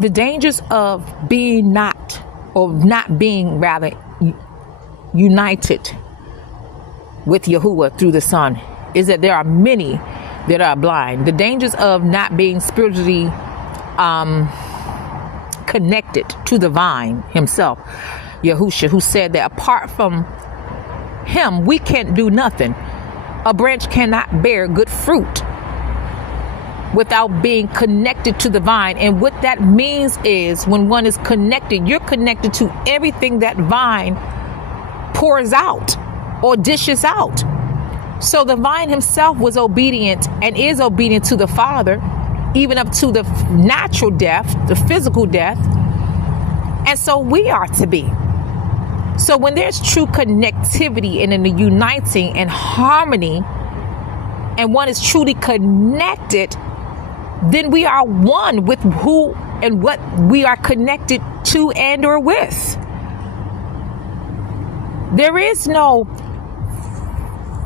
The dangers of being not, or not being rather, united with Yahuwah through the Son is that there are many that are blind. The dangers of not being spiritually connected to the vine himself, Yahusha, who said that apart from him, we can't do nothing. A branch cannot bear good fruit without being connected to the vine. And what that means is when one is connected, you're connected to everything that vine pours out or dishes out. So the vine himself was obedient and is obedient to the Father, even up to the natural death, the physical death. And so we are to be. So when there's true connectivity and in the uniting and harmony, and one is truly connected, then we are one with who and what we are connected to and or with. There is no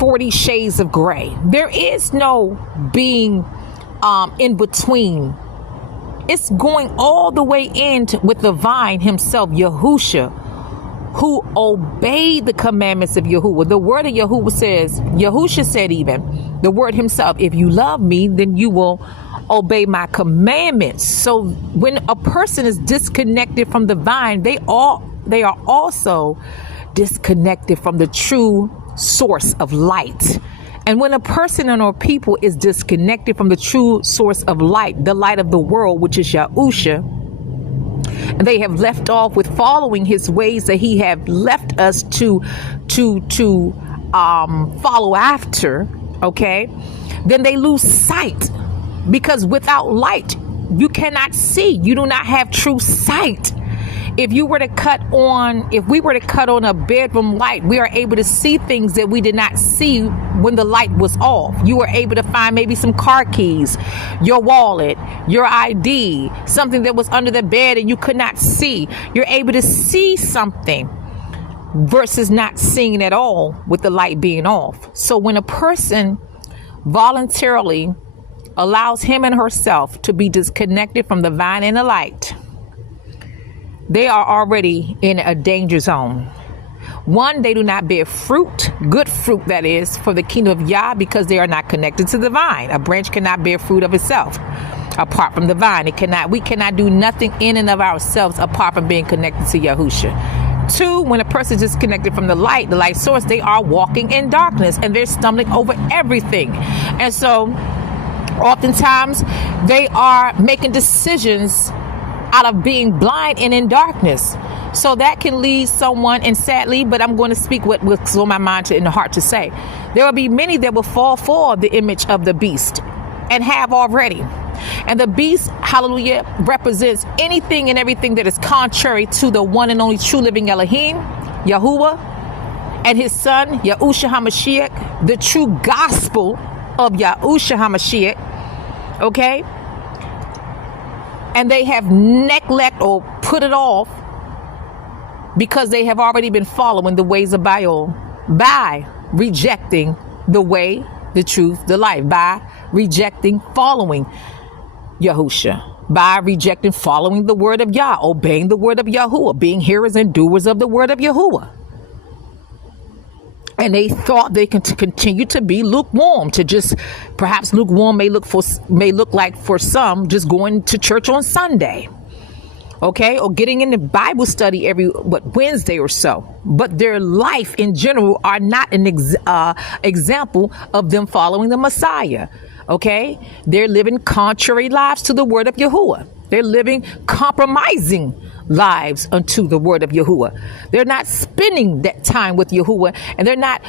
40 shades of gray. There is no being in between. It's going all the way in with the vine himself, Yahusha, who obeyed the commandments of Yahuwah. The word of Yahuwah says, Yahusha said even, the word himself, if you love me, then you will obey my commandments. So when a person is disconnected from the vine, they are also disconnected from the true source of light. And when a person or people is disconnected from the true source of light, the light of the world, which is Yahusha, and they have left off with following his ways that he have left us to follow after, okay, then they lose sight, because without light you cannot see. You do not have true sight. If we were to cut on a bedroom light, we are able to see things that we did not see when the light was off. You were able to find maybe some car keys, your wallet, your ID, something that was under the bed and you could not see. You're able to see something versus not seeing at all with the light being off. So when a person voluntarily allows him and herself to be disconnected from the vine and the light, they are already in a danger zone. One, they do not bear fruit, good fruit that is, for the kingdom of Yah, because they are not connected to the vine. A branch cannot bear fruit of itself apart from the vine. We cannot do nothing in and of ourselves apart from being connected to Yahusha. Two, when a person is disconnected from the light source, they are walking in darkness and they're stumbling over everything. And so oftentimes they are making decisions out of being blind and in darkness. So that can lead someone, and sadly, but I'm going to speak what's on my mind in the heart to say, there will be many that will fall for the image of the beast and have already. And the beast, hallelujah, represents anything and everything that is contrary to the one and only true living Elohim, Yahuwah, and his son, Yahushua HaMashiach, the true gospel of Yahushua HaMashiach, okay? And they have neglected or put it off because they have already been following the ways of Baal by rejecting the way, the truth, the life, by rejecting following Yahusha, by rejecting following the word of Yah, obeying the word of Yahuwah, being hearers and doers of the word of Yahuwah. And they thought they can continue to be lukewarm, to just perhaps lukewarm may look like for some just going to church on Sunday, okay, or getting into Bible study every Wednesday or so. But their life in general are not an example of them following the Messiah. Okay, they're living contrary lives to the word of Yahuwah. They're living compromising lives unto the word of Yahuwah. They're not spending that time with Yahuwah, and they're not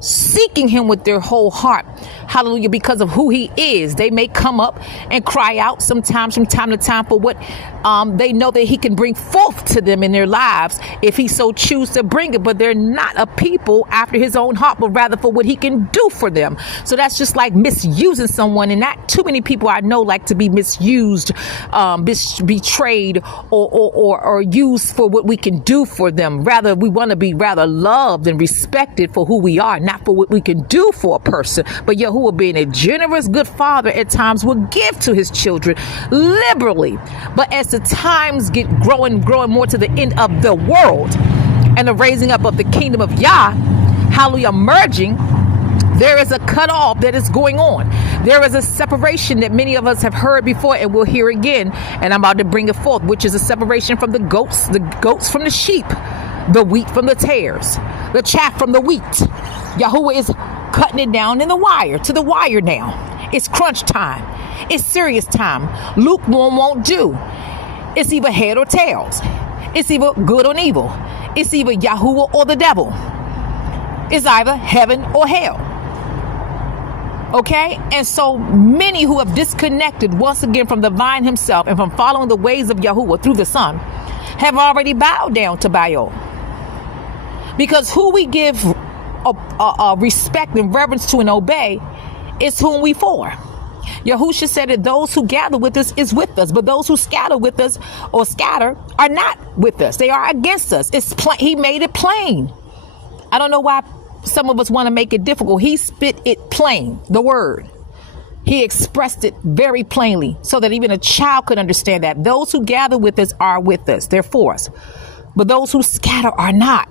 seeking him with their whole heart. Hallelujah, because of who he is. They may come up and cry out sometimes from time to time for what they know that he can bring forth to them in their lives if he so choose to bring it, but they're not a people after his own heart, but rather for what he can do for them. So that's just like misusing someone, and not too many people I know like to be misused, betrayed, or used for what we can do for them. Rather, we want to be rather loved and respected for who we are, not for what we can do for a person. But Yahuwah Yahuwah, being a generous, good father, at times will give to his children liberally. But as the times get growing more to the end of the world and the raising up of the kingdom of Yah, hallelujah, emerging, there is a cutoff that is going on. There is a separation that many of us have heard before and will hear again. And I'm about to bring it forth, which is a separation from the goats from the sheep, the wheat from the tares, the chaff from the wheat. Yahuwah is cutting it down in the wire, to the wire now. It's crunch time. It's serious time. Lukewarm won't do. It's either head or tails. It's either good or evil. It's either Yahuwah or the devil. It's either heaven or hell. Okay? And so many who have disconnected once again from the vine himself and from following the ways of Yahuwah through the Son have already bowed down to Baal. Because who we give respect and reverence to and obey is whom we for. Yahusha said that those who gather with us is with us, but those who scatter with us or scatter are not with us. They are against us. He made it plain. I don't know why some of us want to make it difficult. He spit it plain, the word. He expressed it very plainly so that even a child could understand that. Those who gather with us are with us. They're for us. But those who scatter are not.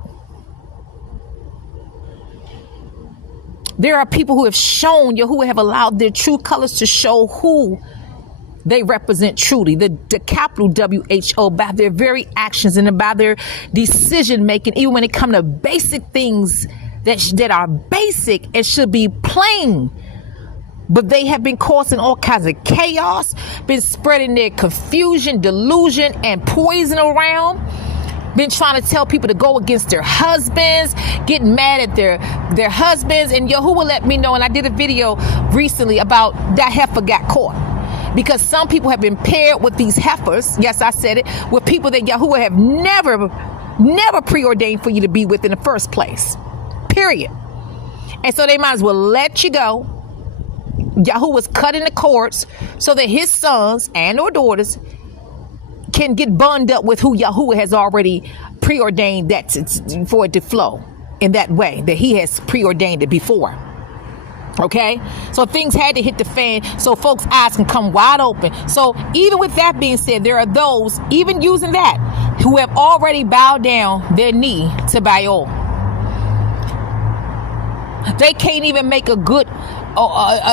There are people who have shown, who have allowed their true colors to show who they represent truly, the capital WHO, by their very actions and by their decision making, even when it comes to basic things that are basic and should be plain. But they have been causing all kinds of chaos, been spreading their confusion, delusion, and poison around. Been trying to tell people to go against their husbands, getting mad at their husbands. And Yahuwah let me know, and I did a video recently about that heifer got caught. Because some people have been paired with these heifers, yes, I said it, with people that Yahuwah have never preordained for you to be with in the first place. Period. And so they might as well let you go. Yahuwah's cutting the cords so that his sons and or daughters can get bundled up with who Yahuwah has already preordained that for it to flow in that way that he has preordained it before. Okay, so things had to hit the fan so folks' eyes can come wide open. So even with that being said, there are those, even using that, who have already bowed down their knee to Baal. They can't even make a good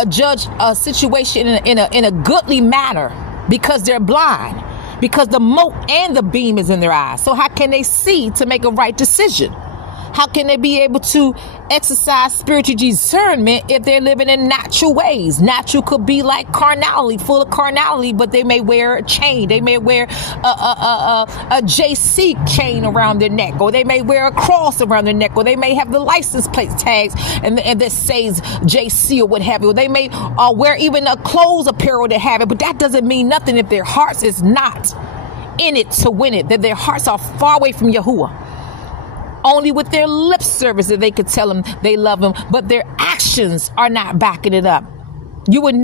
judge a situation in a goodly manner because they're blind, because the mote and the beam is in their eyes. So how can they see to make a right decision? How can they be able to exercise spiritual discernment if they're living in natural ways? Natural could be like carnality, full of carnality, but they may wear a chain. They may wear a JC chain around their neck, or they may wear a cross around their neck, or they may have the license plate tags and that says JC or what have you. Or they may wear even a clothes apparel to have it, but that doesn't mean nothing if their hearts is not in it to win it, that their hearts are far away from Yahuwah. Only with their lip service that they could tell him they love him, but their actions are not backing it up. We would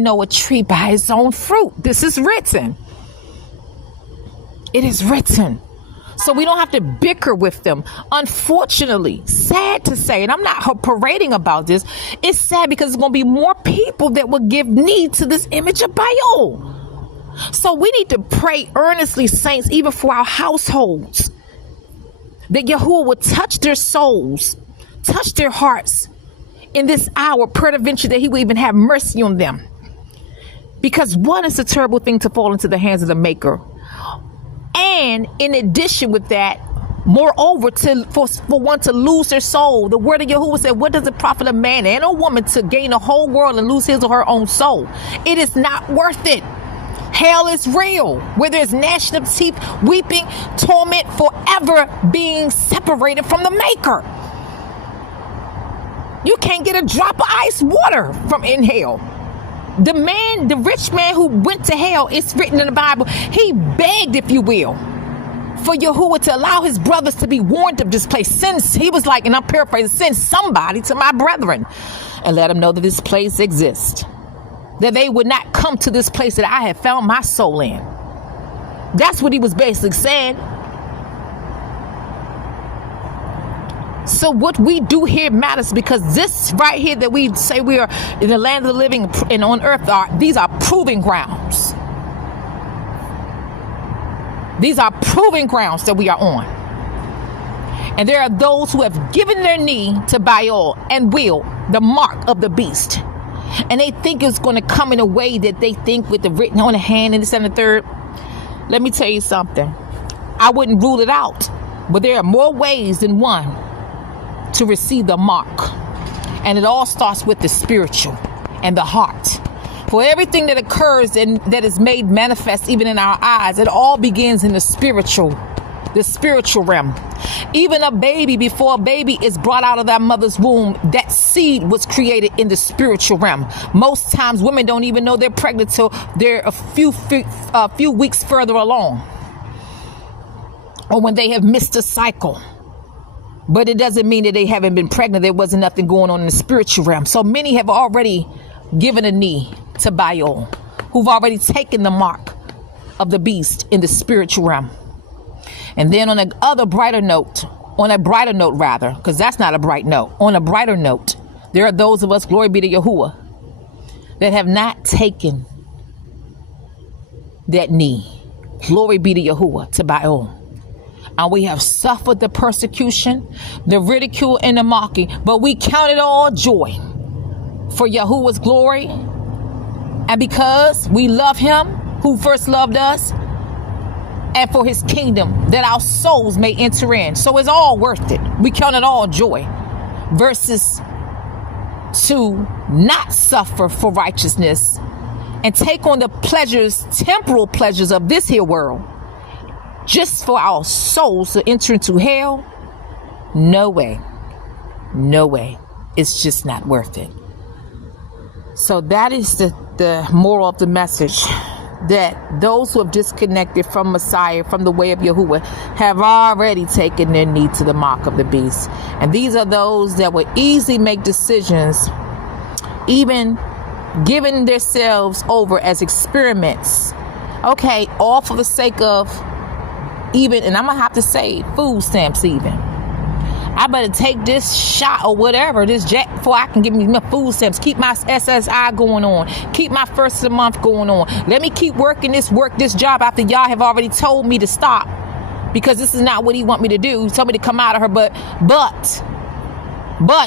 know a tree by its own fruit. This is written. It is written. So we don't have to bicker with them. Unfortunately, sad to say, and I'm not parading about this, it's sad because there's going to be more people that will give knee to this image of Baal. So we need to pray earnestly, saints, even for our households, that Yahuwah would touch their souls, touch their hearts in this hour, peradventure that he will even have mercy on them. Because one, is a terrible thing to fall into the hands of the maker. And in addition with that, moreover, for one to lose their soul. The word of Yahuwah said, what does it profit a man and a woman to gain the whole world and lose his or her own soul? It is not worth it. Hell is real, where there's gnashing of teeth, weeping, torment, forever being separated from the maker. You can't get a drop of ice water from in hell. The rich man who went to hell, it's written in the Bible, he begged, if you will, for Yahuwah to allow his brothers to be warned of this place. He was like, and I'm paraphrasing, send somebody to my brethren and let them know that this place exists. That they would not come to this place that I have found my soul in. That's what he was basically saying. So what we do here matters, because this right here that we say we are in the land of the living and on earth, these are proving grounds. These are proving grounds that we are on. And there are those who have given their knee to Baal and will, the mark of the beast. And they think it's going to come in a way that they think with the written on the hand and this and the third. Let me tell you something. I wouldn't rule it out, but there are more ways than one to receive the mark. And it all starts with the spiritual and the heart. For everything that occurs and that is made manifest even in our eyes, it all begins in the spiritual realm. Even a baby, before a baby is brought out of that mother's womb, that seed was created in the spiritual realm. Most times women don't even know they're pregnant till they're a few weeks further along, or when they have missed a cycle. But it doesn't mean that they haven't been pregnant. There wasn't nothing going on in the spiritual realm. So many have already given a knee to Baal, who've already taken the mark of the beast in the spiritual realm. And then on a brighter note, because that's not a bright note, on a brighter note, there are those of us, glory be to Yahuwah, that have not taken that knee, glory be to Yahuwah, to Baal. And we have suffered the persecution, the ridicule, and the mocking, but we count it all joy for Yahuwah's glory, and because we love him who first loved us, and for his kingdom, that our souls may enter in. So it's all worth it. We count it all joy, versus to not suffer for righteousness and take on the pleasures, temporal pleasures of this here world, just for our souls to enter into hell. No way. No way. It's just not worth it. So that is the moral of the message, that those who have disconnected from Messiah, from the way of Yahuwah, have already taken their knee to the mark of the beast. And these are those that would easily make decisions, even giving themselves over as experiments. Okay, all for the sake of even, and I'm going to have to say, food stamps even. I better take this shot or whatever, this jack, before I can give me my food stamps. Keep my SSI going on. Keep my first of the month going on. Let me keep working this job after y'all have already told me to stop, because this is not what he want me to do. He told me to come out of her, but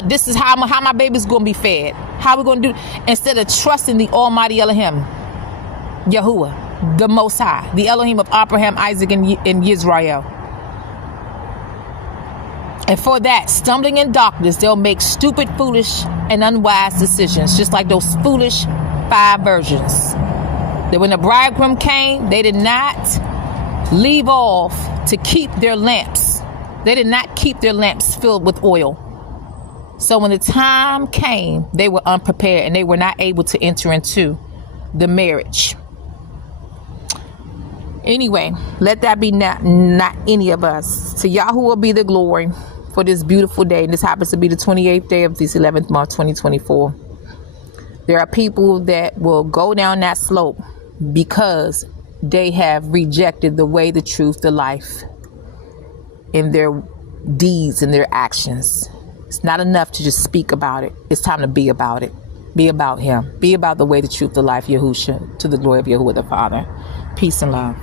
this is how my baby's going to be fed. How we going to do, instead of trusting the Almighty Elohim, Yahuwah, the Most High, the Elohim of Abraham, Isaac, and Israel. And for that, stumbling in darkness, they'll make stupid, foolish, and unwise decisions, just like those foolish 5 virgins. That when the bridegroom came, they did not leave off to keep their lamps. They did not keep their lamps filled with oil. So when the time came, they were unprepared and they were not able to enter into the marriage. Anyway, let that be not any of us. To Yahuwah be the glory for this beautiful day. And this happens to be the 28th day of this 11th month, 2024. There are people that will go down that slope because they have rejected the way, the truth, the life in their deeds and their actions. It's not enough to just speak about it. It's time to be about it. Be about him. Be about the way, the truth, the life, Yahusha, to the glory of Yahuwah the Father. Peace and love.